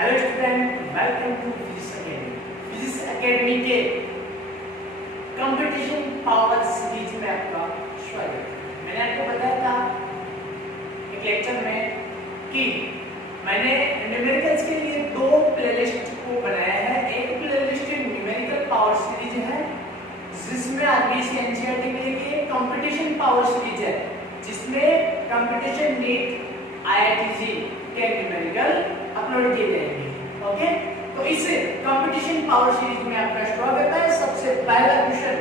Hello student, welcome to physics academy. Physics academy के competition power series में आपका स्वागत है। मैंने आपको बताया था एक लेक्चर में कि मैंने न्यूमेरिकल्स के लिए दो प्लेलिस्ट को बनाया है। एक प्लेलिस्ट न्यूमेरिकल पावर सीरीज है जिसमें आरबीएससी एनसीईआरटी के लिए कंपटीशन पावर सीरीज है जिसमें कंपटीशन नीट आईआईटीजी के न्यूमेरिकल अपलोड किए जाएंगे। ओके, तो इस कंपटीशन पावर सीरीज में आपका स्वागत है। सबसे पहला क्वेश्चन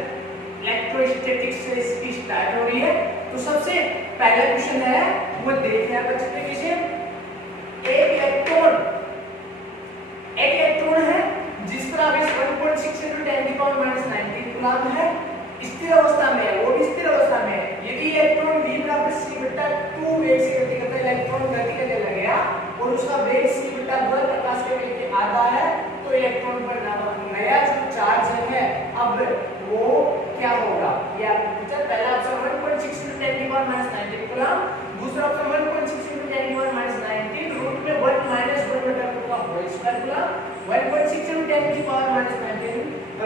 इलेक्ट्रोस्टैटिक्स से इसकी स्टार्ट हो रही है। तो सबसे पहला क्वेश्चन है वो देख रहे हैं बच्चे किसे एक इलेक्ट्रॉन है जिस पर आवेश 1.6 × 10⁻⁻⁹ कूलम्ब है, स्थिर अवस्था में है, वो भी स्थिर अवस्था में है। यदि इलेक्ट्रॉन v = c/2 वेग से गति करता है, इलेक्ट्रॉन गति करने लगेगा और उसका वेग c/2 प्रकाश के वेग के आधा है, तो इलेक्ट्रॉन पर नया जो चार्ज है अब वो क्या होगा? ये आपको पूछा। पहला ऑप्शन 1.6 × 10⁻⁹ कूलम्ब, दूसरा ऑप्शन 1.6 × 10⁻⁹ रूट में 1 - 1/2 का होल स्क्वायर कूलम्ब, 1.6 × 10⁻⁹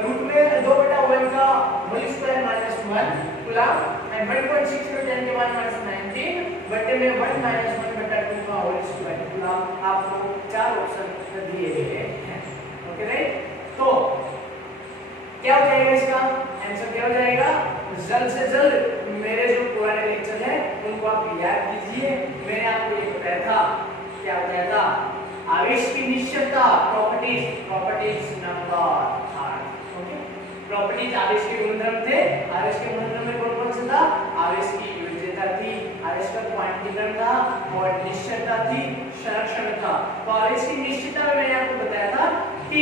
रूट में 2/1 का होल स्क्वायर -1 कूलम्ब एंड 1.6 × 10⁻⁹ बटे में 1 - 1/2 का होल स्क्वायर कूलम्ब। आपको चार ऑप्शन दिए गए हैं। ओके राइट, तो क्या हो जाएगा? इसका आंसर क्या हो जाएगा? जल्द से जल्द मेरे जो पुराने लेक्चर है उनको आप याद कीजिए। मैंने आपको ये बताया था, क्या बताया था? आवेश की निश्चलता, प्रॉपर्टीज नंबर 8। ओके, प्रॉपर्टीज आवेश के गुणधर्म थे। आवेश के गुणधर्म में कौन कौन से था? आवेश की योज्यता थी, आवेश का क्वांटिकरण था और निश्चलता थी, संरक्षण था। तो आवेश की निश्चलता में मैंने आपको बताया था कि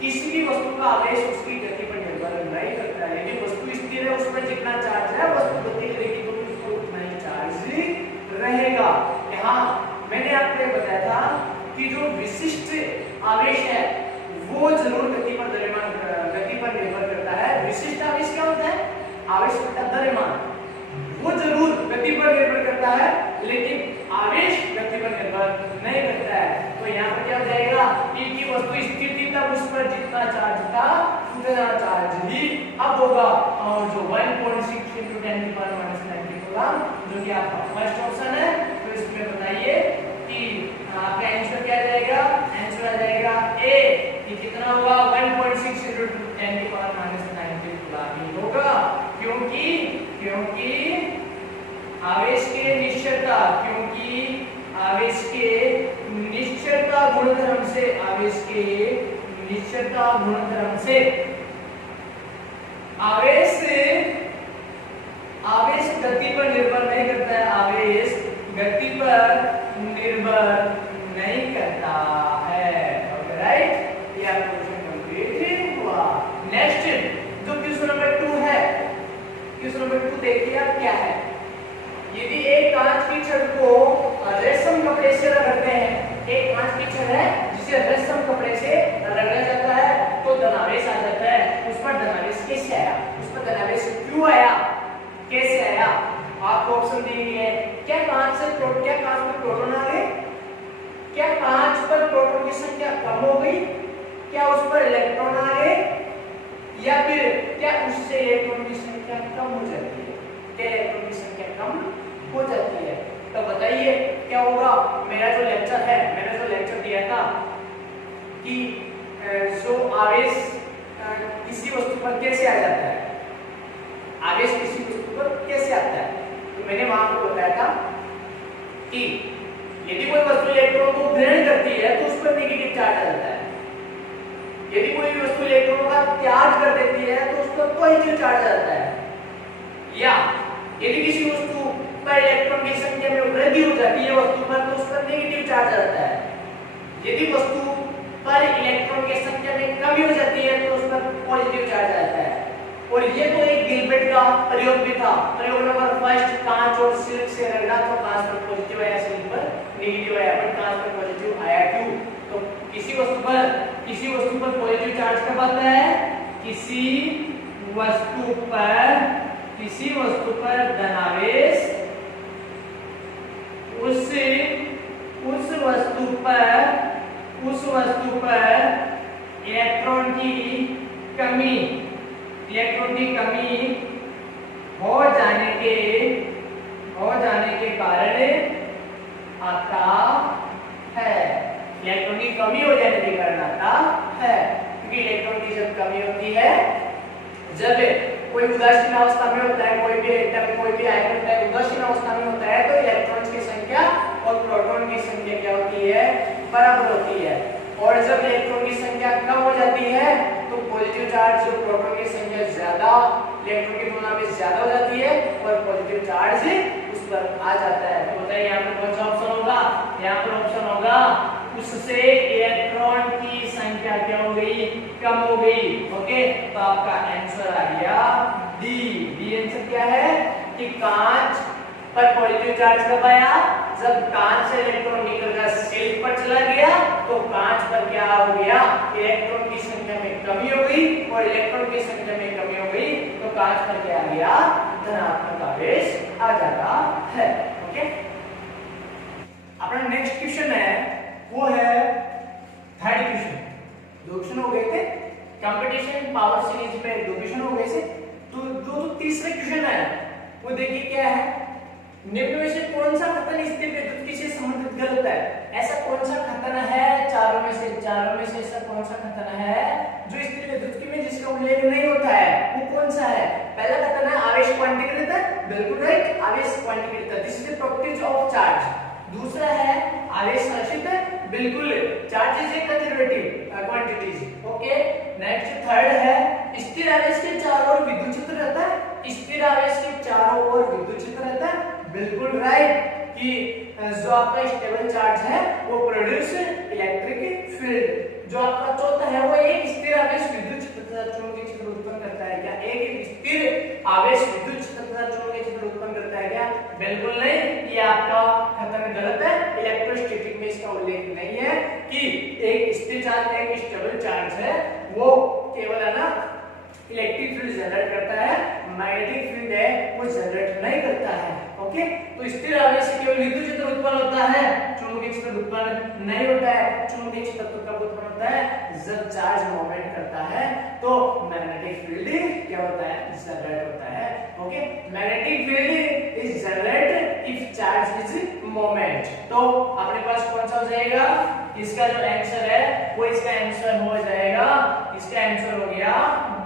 किसी भी वस्तु का आवेश उसकी गति पर निर्भर नहीं करता है। यदि वस्तु स्थिर है, उस पर जितना चार्ज है, वस्तु गति करेगी तो उस पर उतना ही चार्ज रहेगा। यहाँ मैंने आपको बताया था कि जो विशिष्ट आवेश है वो जरूर गति पर निर्भर करता है। विशिष्ट आवेश क्या होता है? आवेश बटा द्रव्यमान, वो जरूर गति पर निर्भर करता है लेकिन आवेश गति पर निर्भर नहीं करता है। तो यहाँ पर क्या हो जाएगा? एक ही वस्तु स्थिर थी तब उस पर जितना चार्ज था उतना चार्ज ही अब होगा। और जो 1.6 × 10⁻⁹ कूलम्ब जो कि आपका फर्स्ट ऑप्शन है, तो इसमें बताइए कि आपका आंसर क्या आ जाएगा? आंसर आ जाएगा ए कि कितना होगा? 1.6 × 10⁻⁹ कूलम्ब होगा। क्योंकि आवेश के निश्चलता, आवेश के निश्चलता गुणधर्म से आवेश गति पर निर्भर नहीं करता है। आवेश गति पर निर्भर नहीं करता है। ओके राइट, ये आपका क्वेश्चन कंप्लीट हुआ। नेक्स्ट जो क्वेश्चन नंबर 2 है, क्वेश्चन नंबर 2 देखिए आप क्या है। यदि एक कांच की छड़ को रेशम कपड़े से रगड़ते हैं, एक कांच की छड़ है जिसे रेशम कपड़े से रगड़ा जाता है तो धनावेश आ जाता है। उस पर धनावेश कैसे आया? उस पर धनावेश क्यों आया, कैसे आया? आपको ऑप्शन दिए गए हैं। क्या कांच पर प्रोटॉन आ गए? क्या कांच पर प्रोटॉन की संख्या कम हो गई? क्या उस पर इलेक्ट्रॉन आ गए? या फिर क्या उससे इलेक्ट्रॉन की संख्या कम हो जाती है? क्या इलेक्ट्रॉन की संख्या कम हो जाती है? तो बताइए क्या होगा? मैंने जो लेक्चर दिया था कि जो आवेश किसी वस्तु पर कैसे आ जाता है, आवेश किसी वस्तु पर कैसे आता है, तो मैंने वहां पर बताया था कि यदि कोई वस्तु इलेक्ट्रॉन को ग्रहण करती है तो उस पर नेगेटिव चार्ज आ जाता है। यदि कोई वस्तु इलेक्ट्रॉन का त्याग कर देती है तो उस पर पॉजिटिव चार्ज आ जाता है। या यदि किसी वस्तु पर इलेक्ट्रॉन की संख्या में वृद्धि हो जाती है वस्तु पर तो उस पर नेगेटिव चार्ज आ जाता है। यदि वस्तु पर इलेक्ट्रॉन की संख्या में कमी हो जाती है तो उस पर पॉजिटिव चार्ज आ जाता है। और ये तो एक गिलबर्ट का प्रयोग भी था। प्रयोग नंबर 1, कांच और सिल्क से रगड़ा तो कांच पर पॉजिटिव आया, सिल्क पर नेगेटिव आया। पर कांच पर पॉजिटिव आया क्यों? तो किसी वस्तु पर पॉजिटिव चार्ज कब आता है? किसी वस्तु पर धनावेश उस वस्तु पर इलेक्ट्रॉन की कमी हो जाने के कारण आता है। इलेक्ट्रॉन की कमी हो जाने के कारण आता है, क्योंकि इलेक्ट्रॉन की जब कमी होती है, जब कोई उदासीन अवस्था में होता है, कोई भी एटम कोई भी आयन होता है उदासीन अवस्था में होता है, तो इलेक्ट्रॉन्स की संख्या और प्रोटॉन की संख्या क्या होती है, बराबर होती है। और जब इलेक्ट्रॉन की संख्या कम हो जाती है तो पॉजिटिव चार्ज जो प्रोटॉन की संख्या ज्यादा इलेक्ट्रॉन की तुलना में ज्यादा हो जाती है और पॉजिटिव चार्ज उस पर आ जाता है। तो बताइए यहाँ पर कौन सा ऑप्शन होगा, यहाँ पर ऑप्शन होगा उससे इलेक्ट्रॉन की संख्या क्या हो गई, कम हो गई। ओके, तो आपका आंसर आ गया डी। डी आंसर क्या है कि कांच पर पॉजिटिव चार्ज कब आया, जब कांच से इलेक्ट्रॉन निकलकर सिल्क पर चला गया तो कांच पर क्या हो गया, इलेक्ट्रॉन की संख्या में कमी हो गई, और इलेक्ट्रॉन की संख्या में कमी हो गई तो कांच पर क्या आ गया, धनात्मक आवेश आ जाता है। ओके, अपना नेक्स्ट क्वेश्चन है वो है थर्ड क्वेश्चन। दो क्वेश्चन हो गए थे कंपटीशन पावर सीरीज में, दो क्वेश्चन हो गए थे। तो जो तीसरा क्वेश्चन है वो देखिए क्या है, निम्न में से कौन सा कथन स्थिर विद्युत से संबंधित गलत है। ऐसा कौन सा कथन है चारों में से ऐसा कौन सा कथन है जो स्थिर विद्युत में जिसका उल्लेख नहीं होता है, वो कौन सा है। पहला कथन है आवेश क्वांटीकृत है, बिल्कुल राइट, आवेश क्वांटीकृत है, this is the properties of charge. दूसरा है आवेश संरक्षित है, बिल्कुल, charge is a conservative quantities. Okay, next third है स्थिर आवेश के चारों ओर विद्युत क्षेत्र रहता है, स्थिर आवेश के चारों ओर विद्युत क्षेत्र रहता है, बिल्कुल राइट, कि जो आपका स्टेबल चार्ज है वो प्रोड्यूस इलेक्ट्रिक फील्ड। जो आपका चौथा है वो एक स्थिर आवेश विद्युत क्षेत्र तथा चुंबकीय क्षेत्र उत्पन्न करता है क्या, एक स्थिर आवेश विद्युत क्षेत्र तथा चुंबकीय क्षेत्र उत्पन्न करता है क्या, बिल्कुल नहीं, ये आपका कथन गलत है। इलेक्ट्रोस्टैटिक में इसका उल्लेख नहीं है कि एक स्थिर चार्ज एक स्टेबल चार्ज है वो केवल है ना इलेक्ट्रिक फील्ड जनरेट करता है, मैग्नेटिक फील्ड है वो जनरेट नहीं करता है। ओके, तो स्थिर आवेश से केवल विद्युत क्षेत्र उत्पन्न होता है, चुंबकीय क्षेत्र उत्पन्न नहीं होता है। चुंबकीय क्षेत्र कब उत्पन्न होता है, जब चार्ज मूवमेंट करता है तो मैग्नेटिक फील्ड क्या होता है, जनरेट होता है। Okay, magnetic field is generate if charge is movement. तो अपने पास कौन सा हो जाएगा, इसका जो आंसर है वो इसका आंसर हो जाएगा, इसका आंसर हो गया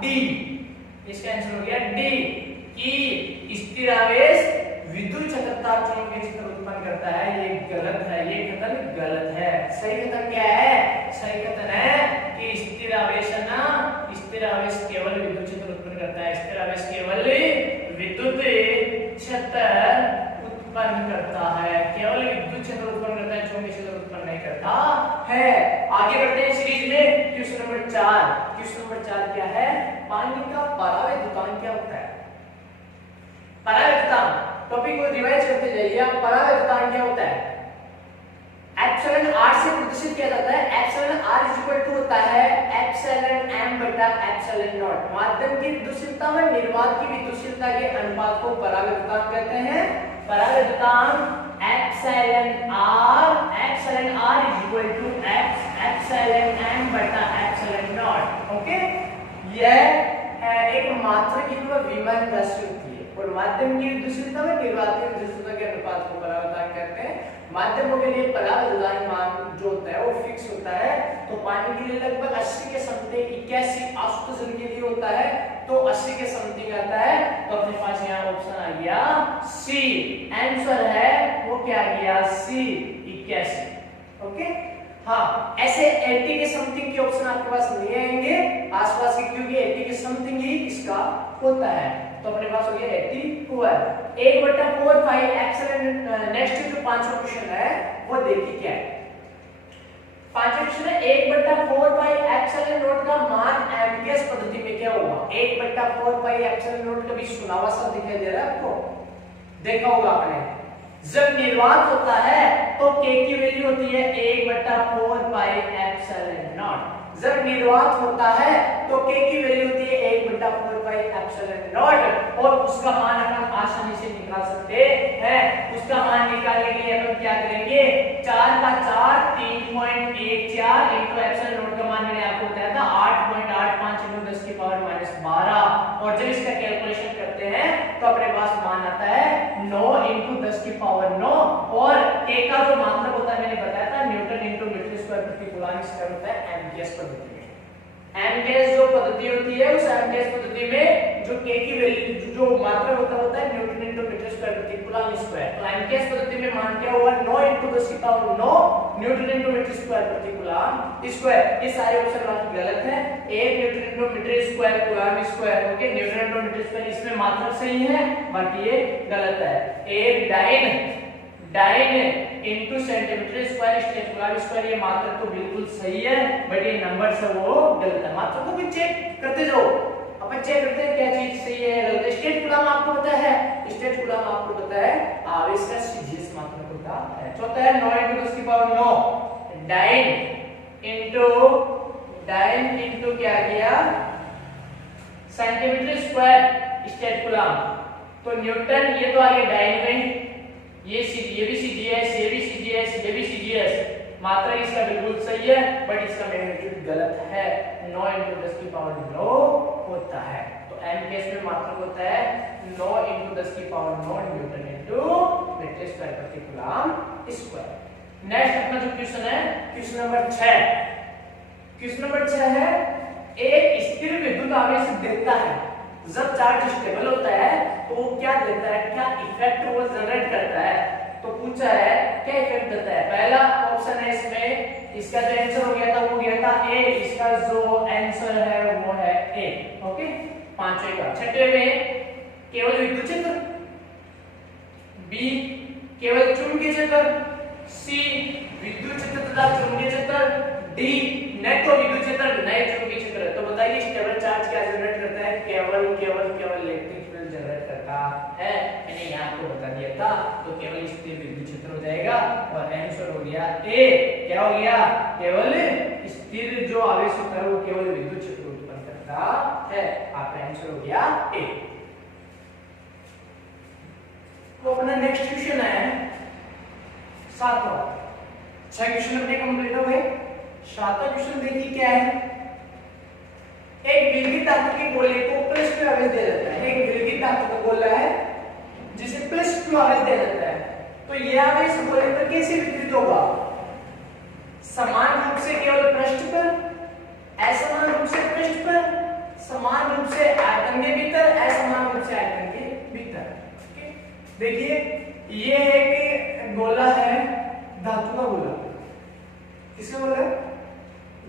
डी, इसका आंसर हो गया डी, कि स्थिर आवेश विद्युत क्षेत्र तथा चुंबकीय क्षेत्र उत्पन्न करता है। ये गलत है, ये कथन गलत है। सही कथन क्या है, सही कथन है कि स्थिर आवेश है ना, स्थिर आवेश केवल विद्युत क्षेत्र उत्पन्न करता है, स्थिर आवेश केवल विद्युत क्षेत्र उत्पन्न करता है, केवल विद्युत क्षेत्र उत्पन्न करता है, चुंबकीय क्षेत्र उत्पन्न नहीं करता है। आगे बढ़ते हैं सीरीज में, क्वेश्चन नंबर 4। क्वेश्चन नंबर 4 क्या है, पानी का परावैद्युतांक क्या होता है। परावैद्युतांक टॉपिक को रिवाइज करते जाइए। परावैद्युतांक क्या होता है, एप्सिलॉन r से प्रदर्शित किया जाता है। एप्सिलॉन r होता है एप्सिलॉन m बटा एप्सिलॉन नॉट। माध्यम की विद्युतशीलता में निर्वात की विद्युतशीलता के अनुपात को परावैद्युतांक कहते हैं। परावैद्युतांक एप्सिलॉन r एप्सिलॉन m बटा एप्सिलॉन नॉट। ओके, यह एक मात्रक की विमान राशि होती है और माध्यम की विद्युतशीलता में निर्वात की विद्युतशीलता के अनुपात को परावैद्युतांक कहते हैं। माध्यमों के लिए परावैद्युतांक मान जो होता है वो फिक्स होता है। तो पानी के लिए लगभग 80 के समथिंग, 81 आशुतोषण के लिए होता है तो 80 के समथिंग आता है। तो अपने पास यहाँ ऑप्शन आ गया सी, आंसर है वो क्या आ गया, सी 81। ओके, हाँ, ऐसे 80 के समथिंग के ऑप्शन आपके पास नहीं आएंगे आसपास के, क्योंकि 80 के समथिंग ही इसका होता है। तो अपने पास हो गया 80 हुआ 1/4 एप्सिलॉन। नेक्स्ट जो पांचवा क्वेश्चन है वो देखिए क्या है। पांचवा क्वेश्चन है 1/4 एप्सिलॉन नॉट का मान एमकेएस पद्धति में क्या होगा। 1/4 एप्सिलॉन नॉट कभी सुना हुआ शब्द दिखाई दे रहा है आपको, देखा होगा आपने। जब निर्वात होता है तो k की वैल्यू होती है 1/4 एप्सिलॉन नॉट। जब निर्वात होता है तो k की वैल्यू होती है 1/4 एप्सिलॉन नॉट और उसका मान अपन आसानी से निकाल सकते हैं। उसका मान निकालने के लिए अपन क्या करेंगे, 4 का 4 3.14 इनटू एप्सिलॉन नॉट का मान मैंने आपको बताया था 8.85 × 10⁻12 और तो अपने पास मान आता है 9 × 10 की पावर 9 और k का जो मात्रक होता है मैंने बताया था न्यूटन × मीटर स्क्वायर प्रति कूलम स्क्वायर होता है एमकेएस पद्धति में। एमकेएस जो पद्धति होती है उस एमकेएस पद्धति में जो k की वैल्यू जो मात्रक होता है न्यूटन × मीटर स्क्वायर प्रति कूलम स्क्वायर। तो एमकेएस पद्धति में मान क्या हुआ 9 × 10 की पावर 9 न्यूटन × मीटर स्क्वायर प्रति कूलम स्क्वायर। ये सारे ऑप्शन बाकी गलत है। 1 newton × metre square coulomb square okay newton × metre square इसमें मात्रक सही है बाकी ये गलत है। 1 dyne into centimetre square stat coulomb square ये मात्रक तो बिल्कुल सही है बट ये नंबर से वो गलत है। मात्रक को भी चेक करते जाओ अपन चेक करते हैं क्या चीज सही है गलत है। स्टेट कूलम आपको पता है स्टेट कूलम आपको पता है आवेश का सीजीएस मात्रक होता है। चौथा है 9 × 10 की पावर 9 डाइन इनटू क्या किया सेंटीमीटर स्क्वायर स्टेट कूलम तो न्यूटन ये तो आ गया डाइन में ये भी सीजीएस ये भी सीजीएस ये भी सीजीएस मात्रा इसका बिल्कुल सही है बट इसका मैग्नीट्यूड गलत है 9 × 10 की पावर 9 होता है। तो एमकेएस में मात्रक होता है 9 × 10 की पावर 9 न्यूटन × मीटर स्क्वायर प्रति कूलम स्क्वायर। नेक्स्ट अपना जो क्वेश्चन है क्वेश्चन नंबर 6। क्वेश्चन नंबर 6 है एक स्थिर विद्युत आवेश देता है जब चार्ज स्टेबल होता है तो वो क्या देता है क्या इफेक्ट वो जनरेट करता है। तो पूछा है क्या इफेक्ट देता है। पहला ऑप्शन है इसमें इसका जो आंसर हो गया था वो गया था ए इसका जो आंसर है वो है ए ओके पांचवें का। छठवें में केवल विद्युत क्षेत्र बी केवल चुंबकीय क्षेत्र सी विद्युत क्षेत्र तथा चुंबकीय क्षेत्र डी नेट तो विद्युत क्षेत्र नए चुंबकीय क्षेत्र। तो बताइए स्टेबल चार्ज क्या जनरेट करता है केवल इलेक्ट्रिक फील्ड जनरेट करता है। मैंने यहाँ आपको बता दिया था तो केवल स्थिर विद्युत क्षेत्र हो जाएगा और आंसर हो गया ए। क्या हो गया केवल स्थिर जो आवेश होता है वो केवल विद्युत क्षेत्र उत्पन्न करता है। आपका आंसर हो गया ए। तो अपना नेक्स्ट क्वेश्चन है 7वां। 6 क्वेश्चन अपने कंप्लीट हो गए। 7वां क्वेश्चन देखिए क्या है। एक विलगित धातु के गोले को प्लस q आवेश दे देता है। एक विलगित धातु का गोला है जिसे प्लस q आवेश दे देता है तो यह आवेश गोले पर कैसे वितरित होगा। समान रूप से केवल पृष्ठ पर असमान रूप से पृष्ठ पर समान रूप से आयतन के भीतर असमान रूप से आयतन के भीतर। देखिए ये एक गोला है धातु का गोला किसका गोला है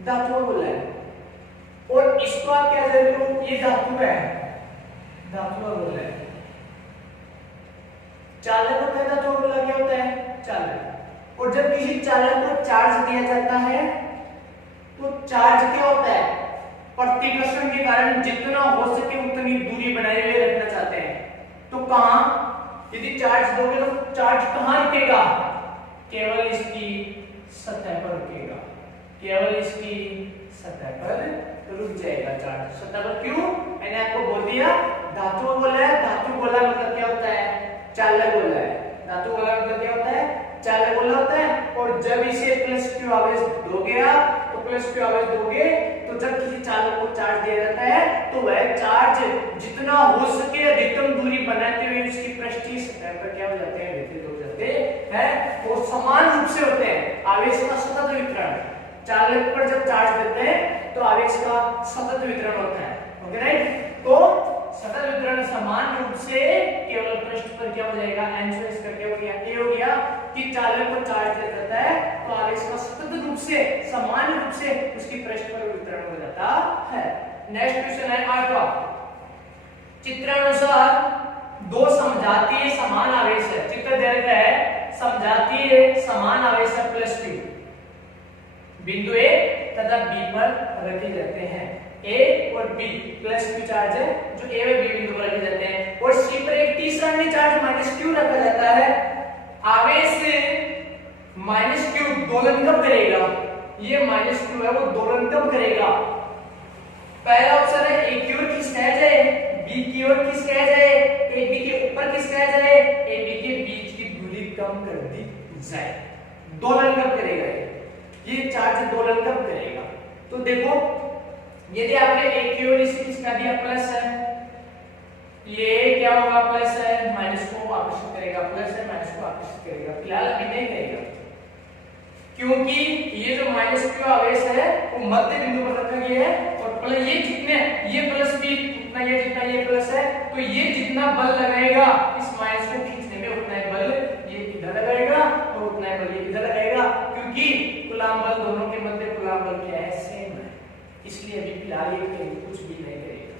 धातु का गोला है और इसको आप क्या जानते हो ये धातु है धातु का गोला है। चालक होता है धातु का गोला क्या होता है चालक। और जब किसी चालक को चार्ज दिया जाता है तो चार्ज क्या होता है प्रतिकर्षण के कारण जितना हो सके उतनी दूरी बनाए हुए रखना चाहते हैं। तो कहां यदि चार्ज दोगे तो चार्ज कहां रुकेगा केवल इसकी सतह पर रुकेगा केवल इसकी सतह पर रुक जाएगा चार्ज सतह पर। क्यों मैंने आपको बोल दिया धातु गोला है। धातु गोला मतलब क्या होता है चालक गोला है। धातु गोला मतलब क्या होता है चालक गोला होता है। और जब इसे प्लस q आवेश दोगे आप तो प्लस q आवेश दोगे तो जब किसी चालक को चार्ज दिया जाता है तो वह चार्ज जितना हो सके अधिकतम दूरी बनाते हुए उसकी पृष्ठीय सतह पर क्या हो जाते हैं वितरित हो जाते हैं और समान रूप से होते हैं। आवेश का सतत वितरण चालक पर जब चार्ज देते हैं तो आवेश का सतत वितरण होता है ओके राइट। तो सतत वितरण समान रूप से केवल पृष्ठ पर क्या हो जाएगा आंसर इसका क्या हो गया ए हो गया कि चालक पर चार्ज दिया जाता है तो आवेश का सतत रूप से समान रूप से उसकी पृष्ठ पर वितरण हो जाता है। नेक्स्ट क्वेश्चन है 8वां। चित्रानुसार दो समजातीय समान आवेश है। चित्र दे रखा है समजातीय समान आवेश है प्लस q बिंदु ए तथा बी पर रखे जाते हैं। ए और बी प्लस q चार्ज है जो ए और बी बिंदु पर रखे जाते हैं और सी पर एक तीसरा अन्य चार्ज माइनस q रखा जाता है। आवेश माइनस q दोलन कब करेगा ये माइनस q है वो दोलन कब करेगा। पहला ऑप्शन है ए की ओर खिसकाया जाए बी की ओर खिसकाया जाए ए बी के ऊपर खिसकाया जाए ए बी के बीच की दूरी कम कर दी जाए। दोलन कब करेगा ये चार्ज दोलन कब करेगा। तो देखो यदि आपने एक की ओर इसे खिसका दिया प्लस है ये क्या होगा, प्लस है, माइनस को आकर्षित करेगा, प्लस है माइनस को आकर्षित करेगा, फिलहाल अभी नहीं करेगा क्योंकि ये जो माइनस क्यू आवेश है वो मध्य बिंदु पर रखा गया है, और प्लस ये जितने ये प्लस भी उतना ये जितना ये प्लस है, तो ये जितना बल लगाएगा इस माइनस को खींचने में उतना ही बल ये इधर लगाएगा और उतना ही बल ये इधर लगाएगा, क्योंकि कूलम्ब बल दोनों के मध्य कूलम्ब बल क्या है, सेम है, इसलिए अभी फिलहाल ये कुछ भी नहीं करेगा।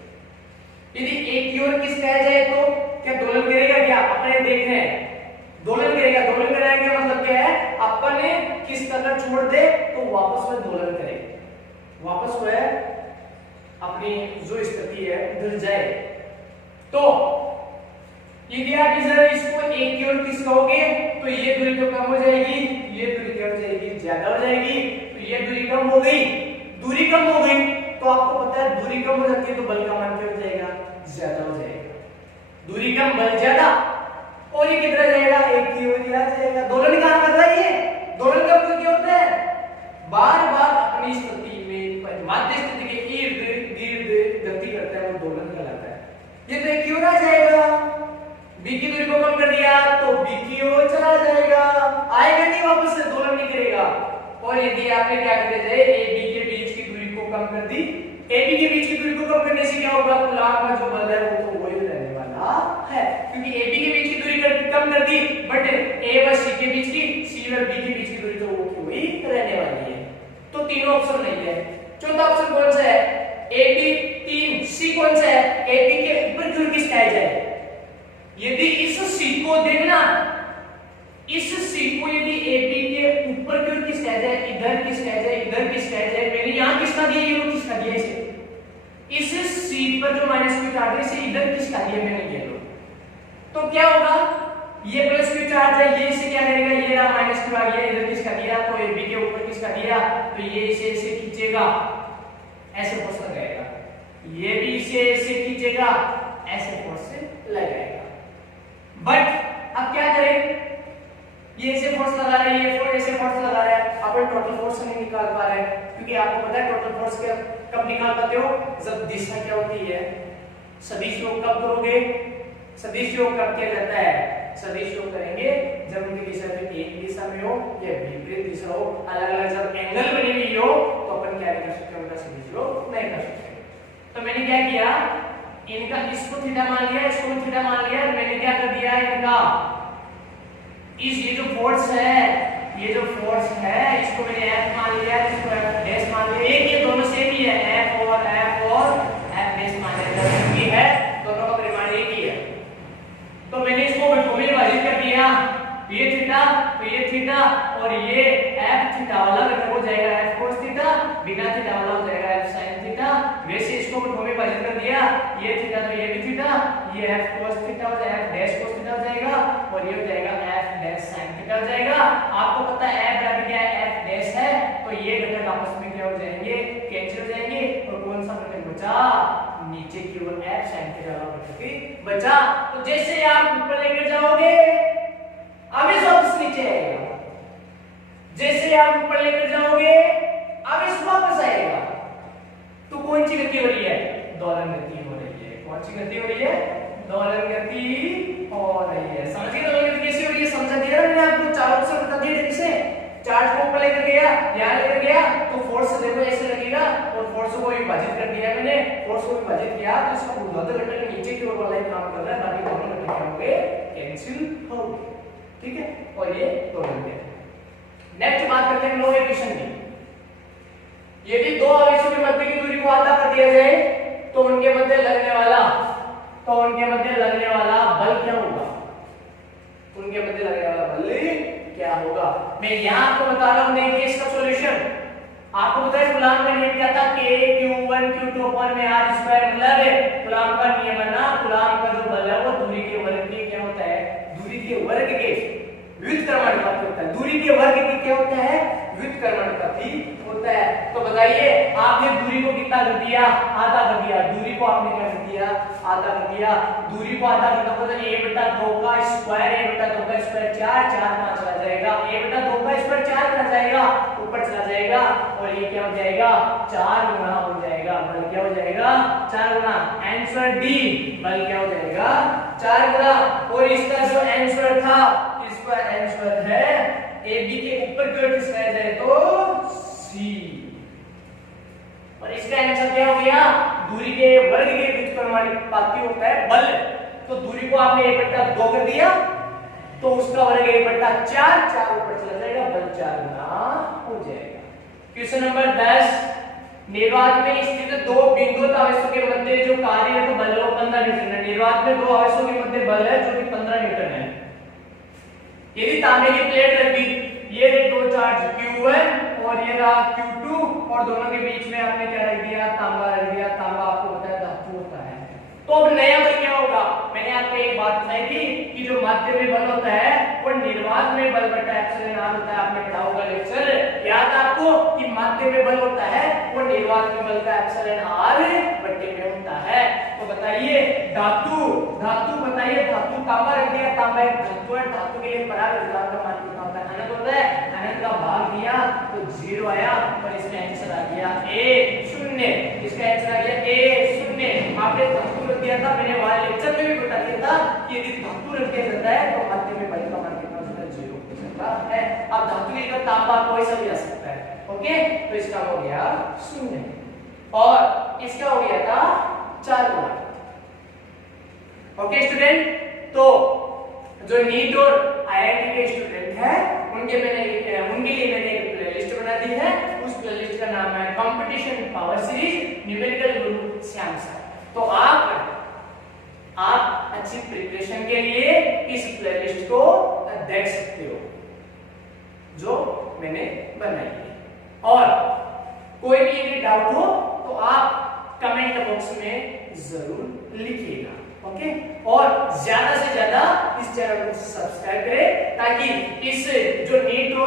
यदि एक की ओर किस कहा जाए तो क्या दोलन करेगा, क्या अपने देख रहे हैं दोलन करेगा, दोलन कराएंगे मतलब क्या है, अपने किस तरह छोड़ दे तो वापस वह दोलन करेगा, वापस वह अपनी जो स्थिति है उधर जाए। तो यदि आप इधर इसको एक की ओर किस कहोगे तो ये दूरी तो कम हो जाएगी, ये दूरी क्या हो जाएगी, ज्यादा हो जाएगी, तो ये दूरी कम हो गई, दूरी कम हो गई तो आपको पता है दूरी कम हो जाती है तो बल का मान क्या हो जाएगा, ज्यादा हो जाएगा, दूरी कम बल ज्यादा, और ये कितना जाएगा, एक की ओर आ जाएगा। दोलन कहां कर रहा है, ये दोलन का मतलब क्या होता है, बार बार अपनी स्थिति में माध्य स्थिति के इर्द गिर्द गति करता है, वो दोलन कहलाता है। ये तो एक की ओर आ जाएगा, बी की दूरी को कम कर दिया तो बी की ओर चला जाएगा, आएगा नहीं वापस से, दोलन नहीं करेगा। और यदि आपने क्या कर दिया ए बी के बीच की दूरी को कम कर दी, ए बी के बीच की दूरी को कम करने से क्या होगा, कूलम्ब का जो बल है वो तो वही रहने वाला है, क्योंकि ए बी के बीच की दूरी कम कर दी, बट ए व सी के बीच की, सी व बी के बीच की दूरी तो वो वही रहने वाली है। तो तीनों ऑप्शन नहीं है। चौथा ऑप्शन कौन सा है, ए बी 3, सी कौन सा है, ए बी के ऊपर की ओर किस कहा जाए, यदि इस सी को देखना, इस सी को यदि ए बी के ऊपर की ओर किस कहा जाए, इधर किस कहा जाए, इधर किस कहा जाए, मैंने यहां किसका दिया, ये किसका दिया, इसे इस सी पर जो माइनस क्यू चार्ज है इसे इधर किसका दिया मैंने, ये लो, तो क्या होगा, ये प्लस क्यू चार्ज है, ये इसे क्या करेगा, ये रहा माइनस क्यू आ गया, इधर किसका दिया, तो ए बी के ऊपर किसका दिया, तो ये इसे खींचेगा, ऐसे फोर्स लगाएगा, ये भी इसे खींचेगा, ऐसे फोर्स लगाएगा। बट अब क्या करें, ये ऐसे फोर्स लगा रहा है, ये फोर्स ऐसे फोर्स लगा रहा है, अपन टोटल फोर्स नहीं निकाल पा रहे हैं, क्योंकि आपको पता है टोटल फोर्स कब निकाल पाते हो, जब दिशा क्या होती है, सदिश योग कब करोगे, सदिश योग कब किया जाता है, सदिश योग करेंगे जब उनकी दिशा में एक दिशा में हो या विपरीत दिशा हो, अलग अलग जब एंगल बनी हुई हो तो अपन क्या नहीं कर सकते, उनका सदिश योग नहीं कर सकते। तो मैंने क्या किया, इनका इसको थीटा मान लिया, इसको भी थीटा मान लिया, मैंने क्या कर दिया, इनका इस ये जो फोर्स है, ये जो फोर्स है इसको मैंने F मान लिया, इसको F डैश मान लिया, एक ये दोनों सेम ही है, F और F डैश मान लिया, ये है दोनों का परिमाण एक ही है। तो मैंने इसको बिठो में विभाजित कर दिया, ये थीटा तो ये थीटा, और ये F थीटा वाला घटक हो जाएगा F cos थीटा, बिना थीटा वाला हो जाएगा F sin थीटा। वैसे इसको बिठो में विभाजित कर दिया, ये थीटा तो ये भी थीटा, ये F cos थीटा हो जाएगा, F डैश cos थीटा हो जाएगा, और ये हो जाएगा F डैश sin थीटा हो जाएगा। आपको पता है F बराबर क्या है, F डैश है, तो ये घटक आपस में क्या हो जाएंगे, कैंसिल हो जाएंगे, और कौन सा घटक बचा, नीचे की ओर F sin थीटा वाला घटक बचा। तो जैसे आप ऊपर लेकर जाओगे आवेश वापस नीचे आएगा, जैसे आप ऊपर लेकर जाओगे आवेश वापस आएगा। तो कौन सी गति हो रही है, दोलन गति हो रही है, कौन सी गति हो रही है, दोलन गति हो रही है। समझिए दोलन गति कैसे हो रही है, समझा दिया मैंने आपको, चारों से बता दिया जैसे चार्ज को ऊपर लेकर गया, यहां लेकर गया तो फोर्स देखो ऐसे लगेगा, और फोर्स को विभाजित कर दिया मैंने, फोर्स को विभाजित किया तो इसका ऊर्ध्वाधर घटक नीचे की ओर वाला ही काम कर रहा है, बाकी दोनों घटक क्या हो गए, कैंसिल हो गए, ठीक है। और ये दोलन गति। नेक्स्ट बात करते हैं लो इक्वेशन की। यदि दो आवेशों के मध्य की दूरी को आधा कर दिया जाए तो उनके मध्य लगने वाला बल क्या होगा, उनके मध्य लगने वाला बल क्या होगा, मैं यहां आपको बता रहा हूं, देखिए इसका सॉल्यूशन। आपको पता है कूलम्ब का नियम क्या था, K Q1 Q2 में R स्क्वायर, मतलब कूलम्ब का नियम है ना, कूलम्ब का जो बल है वो दूरी के वर्ग के क्या होता है, दूरी के वर्ग के व्युत्क्रमानुपाती होता है, दूरी के वर्ग के क्या होता है, व्युत्क्रमानुपाती होता है। तो बताइए आपने दूरी को कितना कर दिया, आधा कर दिया, दूरी को आपने क्या कर दिया, आधा कर दिया, दूरी को आधा करना तो a/2 का स्क्वायर, a/2 का स्क्वायर 4, 4 5 आ जाएगा, a/2 का स्क्वायर 4 आ जाएगा, ऊपर चला जाएगा और ये क्या हो जाएगा 4 गुना हो जाएगा। बल क्या हो जाएगा 4 गुना। आंसर डी, बल क्या हो जाएगा 4 गुना। और इसका जो आंसर था, इसका आंसर है ए बी के ऊपर की ओर खिसकाया जाए तो सी। और इसका आंसर क्या हो गया, दूरी के वर्ग के बीच परिमाणित होता है बल। तो दूरी को आपने 1/2 कर दिया तो उसका वर्ग 1/4, 4 ऊपर चला जाएगा, बल 4 गुना हो जाएगा। क्वेश्चन नंबर 10, निर्वात में स्थित दो बिंदुत आवेशों के मध्य जो कार्यरत बल है 15 न्यूटन है। निर्वात में दो आवेशों के मध्य बल है जो कि 15 न्यूटन है। यदि तांबे की प्लेट रख दी, ये दो चार्ज Q1 और ये रहा Q2 और दोनों के बीच में आपने क्या रख दिया, तांबा रख दिया। तांबा आपको पता है धातु होता है। तो अब नया बल क्या होगा, मैंने आपको एक बात बताई थी कि जो माध्य में बल होता है वो निर्वात में बल बटा एप्सिलॉन आर होता है। आपने पढ़ा होगा लेक्चर, याद आपको कि माध्य में बल होता है वो निर्वात में बल का एप्सिलॉन आर बटे में होता है। तो बताइए धातु, धातु बताइए, धातु तांबा रख दिया, तांबा एक धातु है, धातु के लिए परावर्तन का मान कितना होता है, अनंत होता है। अनंत का भाग दिया तो 0 आया और इसका आंसर आ गया a 0। इसका आंसर आ गया a 0। आपने धातु रख दिया था, मैंने वाले लेक्चर में भी बता दिया था कि यदि धातु रख दिया जाता है तो माध्य में बल का मान कितना होता है, 0 हो सकता है। अब धातु के लिए तांबा कोई सा भी आ सकता है। ओके, तो इसका हो गया 0 और इसका हो गया था 4 गुना। ओके स्टूडेंट, तो जो नीट और आईआईटी के स्टूडेंट हैं उनके लिए मैंने एक प्लेलिस्ट बना दी है। उस प्लेलिस्ट का नाम है कंपटीशन पावर सीरीज न्यूमेरिकल गुरु श्याम सर। तो आप अच्छी प्रिपरेशन के लिए इस प्लेलिस्ट को देख सकते हो जो मैंने बनाई है। और कोई भी यदि डाउट हो तो आप कमेंट बॉक्स में जरूर लिखिएगा। ओके, और ज्यादा से ज्यादा इस चैनल को सब्सक्राइब करें ताकि इस जो नीट और